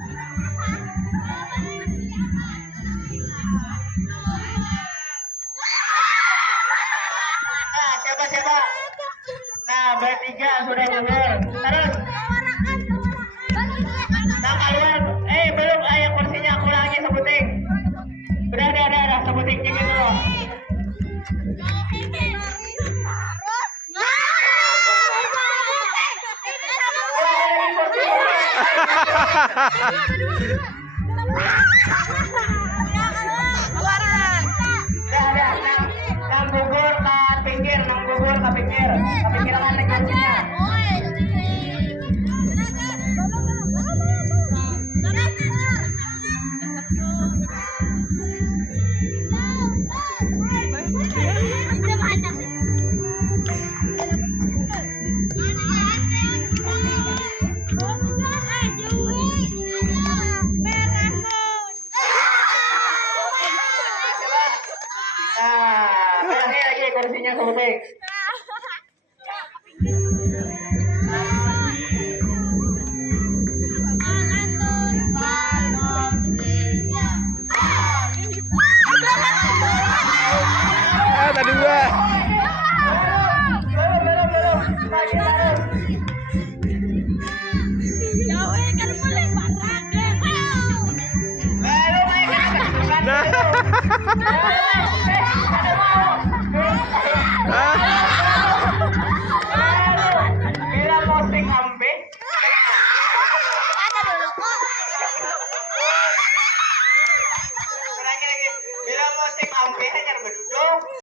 Nah, coba. Nah, bertiga sudah mundur. Terus. Nah, keluar. Belum. Ayo kursinya aku lagi sebuting. Udah. Sebuting dikit dulu. Nang gugur ke pinggir. Kepikiran kursinya. Nah, lagi kursinya sebuting. Tadi gua. Nah.